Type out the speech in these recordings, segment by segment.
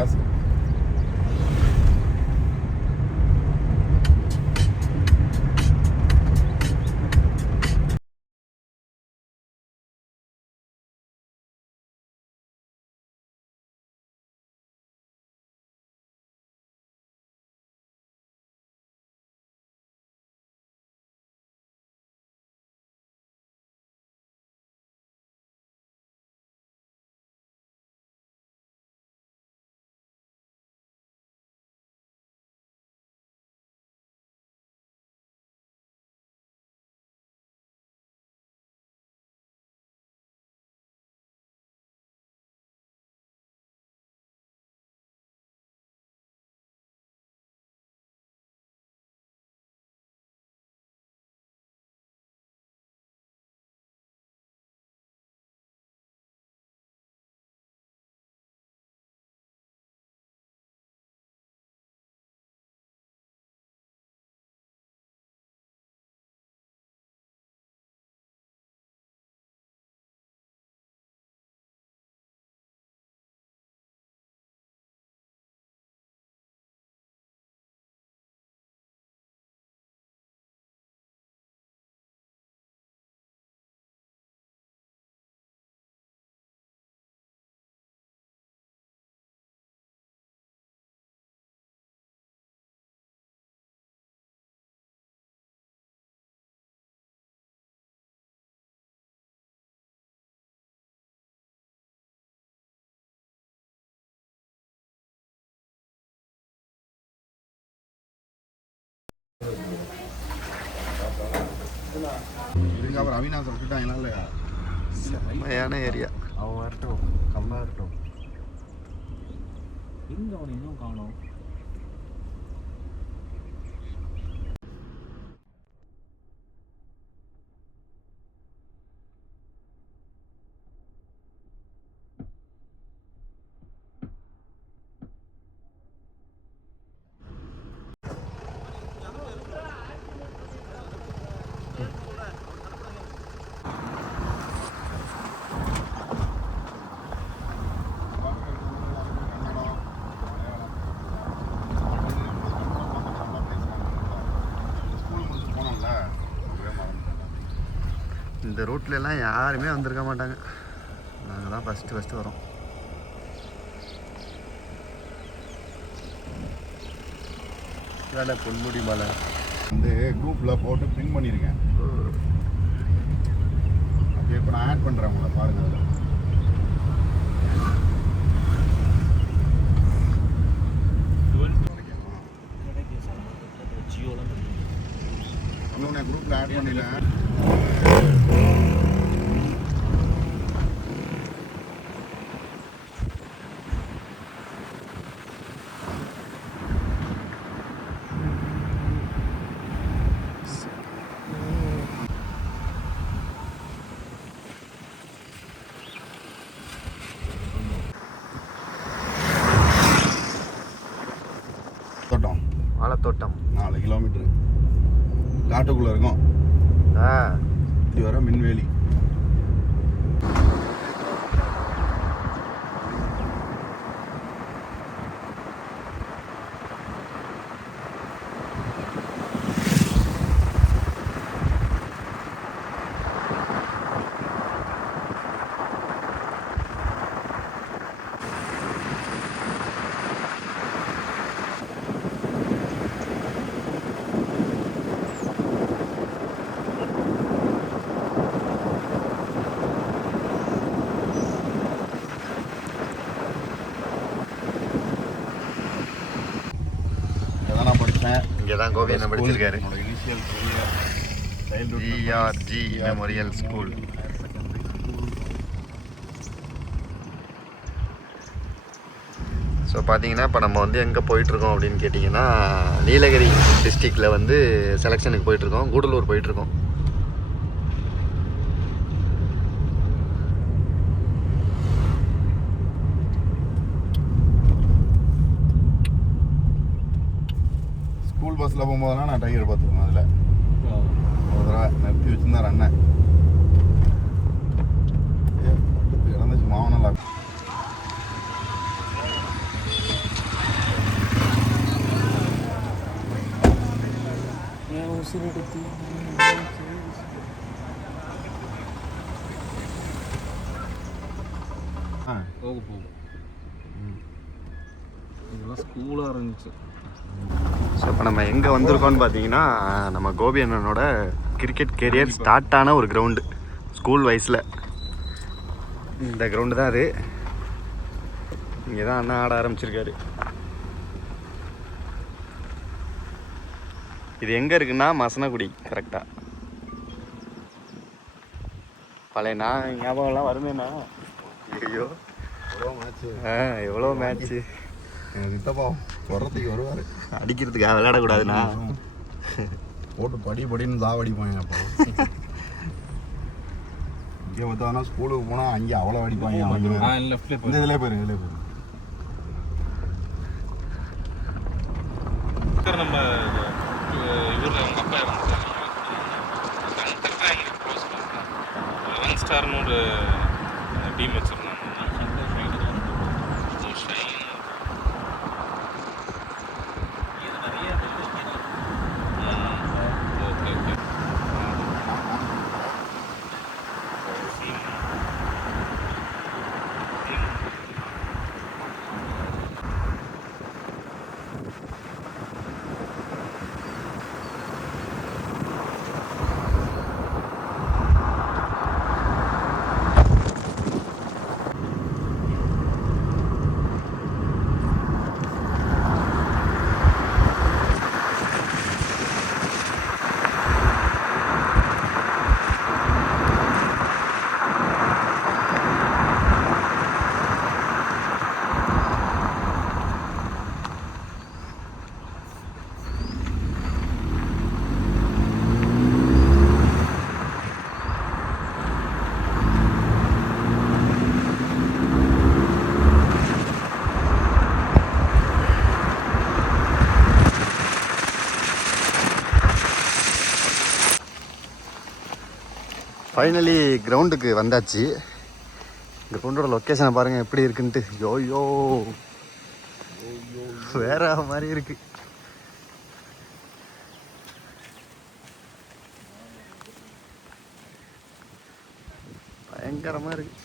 Class. இதுக்கப்புறம் அவினாசம் விட்டுட்டாங்களா இல்லையா? செம்மையான ஏரியா. அவன் வரட்டும், கம்மா இருக்கட்டும். எங்க அவனை இன்னும் காணோம். இந்த ரூட்லலாம் யாருமே வந்திருக்க மாட்டாங்க. நாங்கள் தான் ஃபஸ்ட்டு வரோம். வேலை பொன்முடி மலை வந்து குரூப்பில் போட்டு பின் பண்ணியிருக்கேன். அப்படியே இப்போ நான் ஆட் பண்ணுறேன் உங்களை பாருங்கள். அதில் இன்னொன்று குரூப்பில் ஆட் பண்ணிடலாம். வாழைத்தோட்டம் 4 கிலோமீட்டரு காட்டுக்குள்ளே இருக்கும். இது வர மின்வேலி. இங்கே தான் கோவி என்ன படிச்சிருக்காரு. GRG memorial school. ஸோ பார்த்தீங்கன்னா இப்போ நம்ம வந்து எங்கே போயிட்டுருக்கோம் அப்படின்னு கேட்டிங்கன்னா, நீலகிரி டிஸ்ட்ரிக்டில் வந்து செலெக்ஷனுக்கு போயிட்டுருக்கோம். கூடலூர் போயிட்டுருக்கோம். ஸ்கூல் பஸ்ஸில் போகும்போதுனா நான் டைகர் பார்த்துருக்கேன். அதில் ஒரு தடவை நிறுத்தி வச்சுருந்தார் அண்ணன். இறந்துச்சு மாவனெல்லாம். போகும் இதெல்லாம் ஸ்கூலாக இருந்துச்சு. ஸோ இப்போ நம்ம எங்கே வந்திருக்கோம்னு பார்த்தீங்கன்னா நம்ம கோபி அண்ணனோட கிரிக்கெட் கெரியர் ஸ்டார்ட் ஆன ஒரு கிரவுண்டு ஸ்கூல் வயசில். இந்த கிரவுண்டு தான் அது. இங்கே தான் அண்ணா ஆட ஆரம்பிச்சிருக்காரு. இது எங்கே இருக்குன்னா மசனகுடி கரெக்டாக. பழைய நான் ஞாபகம்லாம் வருமேண்ணா. ஐயோ எவ்வளோ மேட்ச்சு சித்தப்பா வர்றதுக்கு வருவார் அடிக்கிறதுக்காக விளையாடக்கூடாதுண்ணா. போட்டு படின்னு தாவடிப்பாங்க. அப்போ இங்கே பார்த்தாங்கன்னா ஸ்கூலுக்கு போனால் அங்கே அவ்வளோ அடிப்பாங்க. இந்த இதில் போயிரு நம்ம இவர் அவங்க அப்பா இருந்தாங்க. லெவன் ஸ்டார்னு ஒரு டீம் வச்சுருந்தாங்க. Okay okay. ஃபைனலி கிரவுண்டுக்கு வந்தாச்சு. கிரவுண்டோட லொக்கேஷனை பாருங்கள் எப்படி இருக்குன்ட்டு. யோயோ வேற மாதிரி இருக்கு. பயங்கரமாக இருக்கு.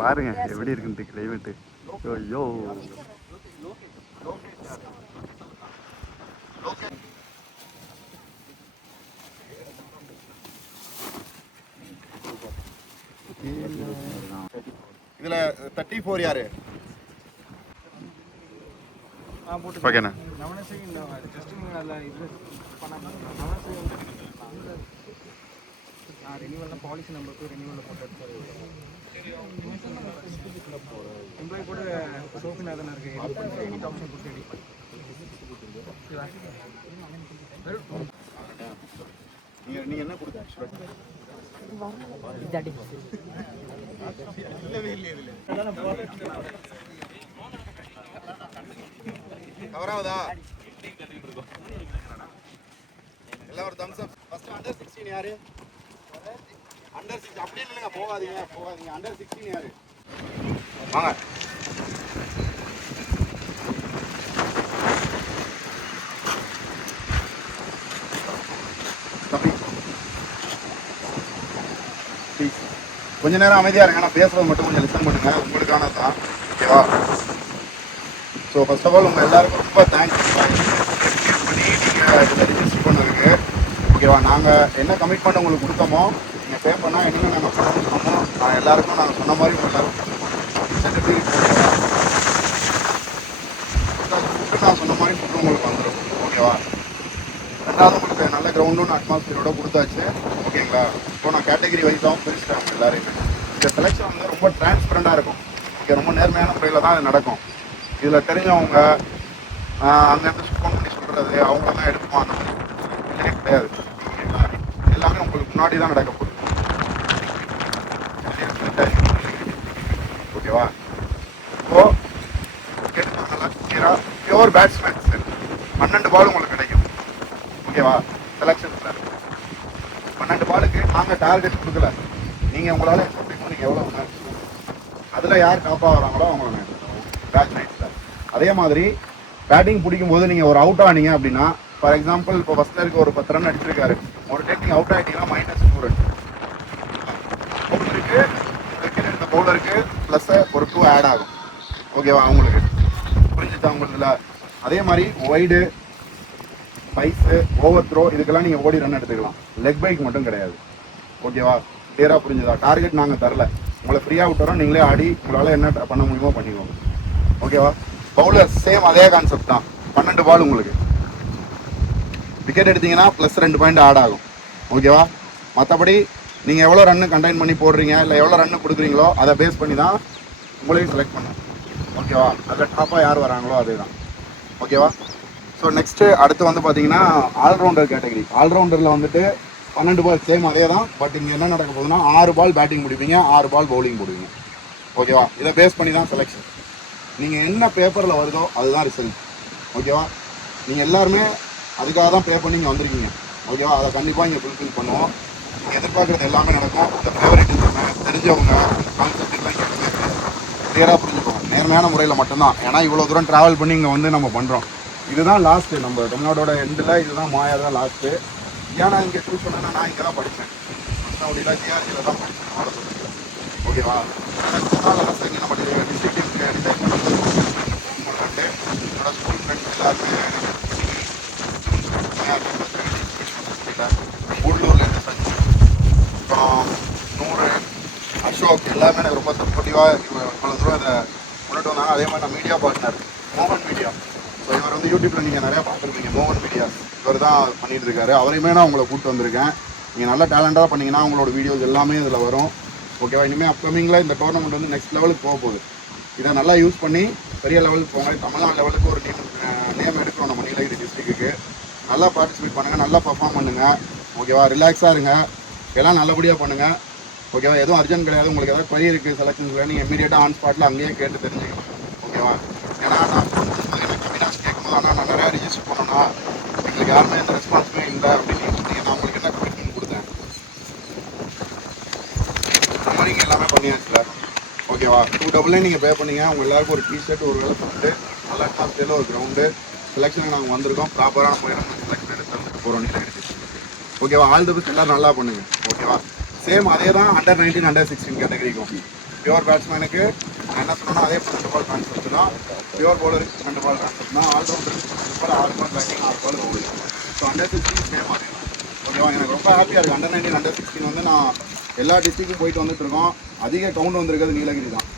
பாருங்க எப்படி இருக்குன்ட்டு கிளைமேட்டு. ஐயோ இதில் 34 யாரு? ஓகேண்ணா. ரெனியூவல்லாம் பாலிசி நம்பர் போய் ரெனியூவலில் போட்டு எடுத்து எம்ப்ளாயி கூட சோஃபினா தானே இருக்குது. எடிட் ஆப்ஷன் கொடுத்து எடிட் பண்ணி நீங்கள் என்ன கொடுத்த இல்லவே இல்லையே இதில் கவராவதா எல்லாம் ஒரு தம்ஸ் அப். ஃபர்ஸ்ட் அண்டர் 16 யாரு? அண்டர் 6 அப்படியே இல்லைங்க. போகாதீங்க அண்டர் 16 யாரு? வாங்க. கொஞ்ச நேரம் அமைதியாக இருங்க. நான் பேசுறது மட்டும் கொஞ்சம் லிசன் பண்ணுங்க. உங்களுக்கானது தான். ஓகேவா? ஸோ ஃபர்ஸ்ட் ஆஃப் ஆல் உங்கள் எல்லாருக்கும் ரொம்ப தேங்க்ஸ் பண்ணி நீங்கள் இதில் ரிஜிஸ்டர் பண்ணதுக்கு. ஓகேவா? நாங்கள் என்ன கமிட்மெண்ட் உங்களுக்கு கொடுத்தோமோ நீங்கள் பே பண்ணால் என்னென்ன நாங்கள் பண்ணணுமோ நான் எல்லாருக்கும் நாங்கள் சொன்ன மாதிரி உங்களுக்கு நான் சொன்ன மாதிரி ஃபுட்டு உங்களுக்கு வந்துடும். ஓகேவா? ரெண்டாவது உங்களுக்கு நல்ல கிரவுண்டும் அட்மாஸ்பியரோட கொடுத்தாச்சு. ஓகேங்களா? இப்போ நான் கேட்டகரி வைஸாகவும் பிரிச்சுட்டாங்க எல்லாரையுமே. இந்த செலெக்ஷன் வந்து ரொம்ப டிரான்ஸ்பரண்டாக இருக்கும். இங்கே ரொம்ப நேர்மையான முறையில் தான் இது நடக்கும். இதில் தெரிஞ்சவங்க அங்கேருந்து சுத்தம் பண்ணி சொல்கிறது அவங்கள தான் எடுப்போம், அந்த மாதிரி இல்லையே கிடையாது. ஓகேங்களா? எல்லாமே உங்களுக்கு முன்னாடி தான் நடக்க போகுது. ஓகேவா? இப்போ நல்லா கிளியராக பியூர் பேட்ஸ்மேன் 12 பால் உங்களுக்கு கிடைக்கும். ஓகேவா? செலெக்ஷன்ஸில் 12 பாலுக்கு நாங்கள் டார்கெட் கொடுக்கல. நீங்கள் உங்களால் நீங்கள் எவ்வளோ அதில் யார் டாப்பாக வராங்களோ அவங்கள பேட்ஸ்மேன்ஸில். அதே மாதிரி பேட்டிங் பிடிக்கும் போது நீங்கள் ஒரு அவுட் ஆனீங்க அப்படின்னா, ஃபார் எக்ஸாம்பிள் இப்போ ஃபஸ்ட்டருக்கு ஒரு 10 ரன் அடிச்சிருக்காரு, ஒரு டைம் நீங்கள் அவுட் ஆகிட்டீங்கன்னா -2 ரன். பவுலருக்கு இந்த பவுலருக்கு ப்ளஸ் ஒரு 2 ஆட் ஆகும். ஓகேவா? அவங்களுக்கு புரிஞ்சுதா உங்களுக்கு? அதே மாதிரி ஒய்டு, ஸ்பைஸு, ஓவர் த்ரோ இதுக்கெல்லாம் நீங்கள் ஓடி ரன் எடுத்துக்கலாம். லெக் பைக் மட்டும் கிடையாது. ஓகேவா? கிளியராக புரிஞ்சுதா? டார்கெட் நாங்கள் தரல, உங்களை ஃப்ரீயாக விட்டுறோம். நீங்களே ஆடி உங்களால் என்ன பண்ண முடியுமோ பண்ணிக்கோங்க. ஓகேவா? பவுலர் சேம் அதே கான்செப்ட் தான். 12 பால் உங்களுக்கு விக்கெட் எடுத்தீங்கன்னா +2 பாயிண்ட் ஆட் ஆகும். ஓகேவா? மற்றபடி நீங்கள் எவ்வளோ ரன்னு கண்டெயின் பண்ணி போடுறீங்க, இல்லை எவ்வளோ ரன்னு கொடுக்குறீங்களோ அதை பேஸ் பண்ணி தான் உங்களையும் செலக்ட் பண்ணும். ஓகேவா? அதில் டாப்பாக யார் வராங்களோ அதே தான். ஓகேவா? ஸோ நெக்ஸ்ட்டு அடுத்து வந்து பார்த்தீங்கன்னா ஆல்ரவுண்டர் கேட்டகரி. ஆல்ரவுண்டரில் வந்துட்டு 12 பால் சேம் அதே தான். பட் இங்கே என்ன நடக்க போகுதுன்னா 6 பால் பேட்டிங் முடிப்பீங்க, 6 பால் பவுலிங் போடுவீங்க. ஓகேவா? இதை பேஸ் பண்ணி தான் செலெக்ஷன். நீங்கள் என்ன பேப்பரில் வருதோ அதுதான் ரிசல்ட். ஓகேவா? நீங்கள் எல்லாருமே அதுக்காக தான் பே பண்ணி இங்கே வந்திருக்கீங்க. ஓகேவா? அதை கண்டிப்பாக இங்கே ஃபுல்ஃபில் பண்ணுவோம். நீங்கள் எதிர்பார்க்குறது எல்லாமே நடக்கும். இந்த ஃபேவரட் தெரிஞ்சவங்க கான்செப்ட் எல்லாம் கிளியராக புரிஞ்சுக்கோங்க. நேர்மையான முறையில் மட்டும்தான். ஏன்னா இவ்வளோ தூரம் ட்ராவல் பண்ணி இங்கே வந்து நம்ம பண்ணுறோம். இதுதான் லாஸ்ட்டு. நம்ம தமிழ்நாடோட எண்டில் இதுதான் மாயா தான் லாஸ்ட்டு. ஏன்னா இங்கே சூஸ் பண்ணேன்னா நான் இங்கே தான் படித்தேன். அப்படின்னா ஜிஆர்ஜியில் தான் படித்தேன். ஓகேவா? லாஸ்ட் இங்கே நம்ம டிஸ்ட்ரிக்ட் டிசைன் பண்ணிட்டு என்னோட ஸ்கூல் ஃப்ரெண்ட்ஸ் எல்லாருமே உள்ளூர்லேருந்து சச்சி, அப்புறம் நூறு, அசோக் எல்லாமே எனக்கு ரொம்ப சப்போர்ட்டிவாக இவ்வளோ தூரம் இதை கொண்டுட்டு வந்தாங்க. அதே மாதிரி நான் மீடியா பார்ட்னர் மோகன் மீடியா. ஸோ இவர் வந்து யூடியூப்பில் நீங்கள் நிறையா பார்த்துருக்கீங்க. மோகன் மீடியா இவர் தான் பண்ணிகிட்டு இருக்காரு. அவரையுமே நான் உங்களை கூப்பிட்டு வந்திருக்கேன். நீங்கள் நல்லா டேலண்டாக பண்ணிங்கன்னா உங்களோட வீடியோஸ் எல்லாமே இதில் வரும். ஓகேவா? இனிமேல் அப்கமிங்கில் இந்த டோர்னமெண்ட் வந்து நெக்ஸ்ட் லெவலுக்கு போக போகுது. இதை நல்லா யூஸ் பண்ணி பெரிய லெவலுக்கு போங்க. தமிழ்நாடு லெவலுக்கு ஒரு நேம் எடுக்கிறோம் நம்ம நீலகிரி டிஸ்ட்ரிக்ட்டுக்கு. நல்லா பார்ட்டிசிபேட் பண்ணுங்கள், நல்லா பர்ஃபார்ம் பண்ணுங்கள். ஓகேவா? ரிலாக்ஸாக இருங்க, எல்லாம் நல்லபடியாக பண்ணுங்கள். ஓகேவா? எதுவும் அர்ஜென்ட் கிடையாது. உங்களுக்கு ஏதாவது குறை இருக்குது செலக்ஷன்ஸில் நீங்கள் இமீடியட்டாக ஆன் ஸ்பாட்டில் அங்கேயே கேட்டு தெரிஞ்சுக்கலாம். ஓகேவா? ஏன்னா நான் கம்மினாஸ் கேட்கும்போது ஆனால் நான் நிறையா ரிஜிஸ்டர் பண்ணோன்னா எங்களுக்கு யாருமே எந்த ரெஸ்பான்ஸுமே இல்லை அப்படின்னு சொன்னீங்க. நான் உங்களுக்கு என்ன கமிட்மெண்ட் கொடுத்தேன் அந்த மாதிரி இங்கே எல்லாமே பண்ணியாச்சுல. ஓகேவா? 2 நீங்கள் பே பண்ணீங்க. உங்கள் எல்லாருக்கும் ஒரு டிஷர்ட், ஒரு வேலை பண்ணிட்டு நல்லா அட்மாஸ்பியரில் ஒரு கிரவுண்டு செலெக்ஷனுக்கு நாங்கள் வந்திருக்கோம். ப்ராப்பரான முறையில் நம்ம செலெக்ஷன் எடுத்து போகிறோம் நீலகிரி. ஓகேவா? All the best. எல்லோரும் நல்லா பண்ணுங்கள். ஓகேவா? சேம் அதே தான் அண்டர்-19 அண்டர்-16 கேட்டகரிக்கும். பியூர் பேட்ஸ்மேனுக்கு நான் என்ன சொன்னோன்னா அதே 12 பால் கான்செப்ட் தான். பியூர் பவுலருக்கு 12 பால் கான்செப்ட் தான். ஆல்ரவுண்டருக்கு 12 ball, 6 ball batting, 6 ball bowling. So under same அதே தான். ஓகேவா? எனக்கு ரொம்ப ஹாப்பியாக இருக்குது. அண்டர்-19 அண்டர்-16 வந்து நான் எல்லா டிஸ்ட்ரிக்டும் போயிட்டு வந்துட்டு இருக்கோம். அதிக கவுண்ட் வந்திருக்கிறது நீலகிரி தான்.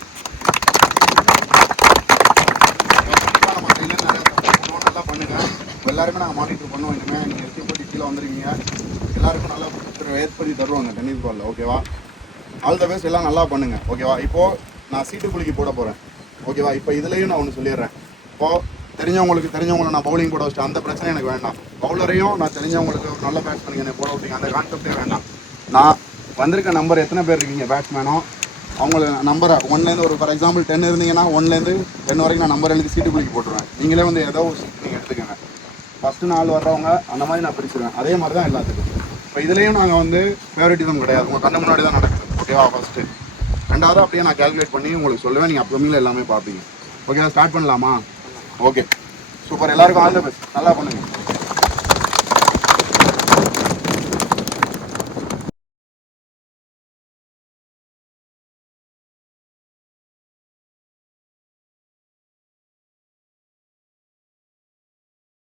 நம்ம கையிலேருந்து நிறையா சப்போர்ட் நல்லா பண்ணுங்கள். எல்லாருமே நாங்கள் மானிட்டர் பண்ணுவோம். இனிமேல் நீங்கள் எஸ்டி போட்டி கீழே வந்துருக்கீங்க. எல்லாருக்கும் நல்லா ஏற்படுத்தி தருவாங்க டென்னிஸ் பாலில். ஓகேவா? All the best. எல்லாம் நல்லா பண்ணுங்கள். ஓகேவா? இப்போது நான் சீட்டு குலுக்கி போட போகிறேன். ஓகேவா? இப்போ இதுலேயும் நான் ஒன்று சொல்லிடுறேன். இப்போது தெரிஞ்சவங்களை நான் பவுலிங் போட வச்சிட்டேன். அந்த பிரச்சனை எனக்கு வேண்டாம். பவுலரையும் நான் தெரிஞ்சவங்களுக்கு ஒரு நல்ல பேட்ஸ்மேன் என்னை போட விட்டீங்க, அந்த கான்செப்டே வேண்டாம். நான் வந்திருக்க நம்பர் எத்தனை பேர் இருக்கீங்க பேட்ஸ்மேனோ அவங்கள நம்பரை 1லேருந்து ஒரு ஃபார் எக்ஸாம்பிள் 10 இருந்தீங்கன்னா 1லேருந்து 10 வரைக்கும் நான் நம்பர் எழுதி சீட்டு குலுக்கி போட்டுருவேன். நீங்களே வந்து ஏதோ ஒரு சீட்டு நீங்கள் எடுத்துக்கோங்க. ஃபஸ்ட்டு 4 வர்றவங்க அந்த மாதிரி நான் பிரிச்சுருவேன். அதே மாதிரி தான் எல்லாத்துக்கும். இப்போ இதுலேயும் நாங்கள் வந்து ஃபேவரட்டிசம் கிடையாது. உங்கள் கண்ணு முன்னாடி தான் நடக்குது. ஓகேவா? ஃபஸ்ட்டு 2வது அப்படியே நான் கால்குலேட் பண்ணி உங்களுக்கு சொல்லுவேன். நீங்கள் அப்புறமேல எல்லாமே பார்ப்பீங்க. ஓகேவா? ஸ்டார்ட் பண்ணலாமா? Okay, super. எல்லாருக்கும் ஆல் தி பெஸ்ட். நல்லா பண்ணுங்கள்.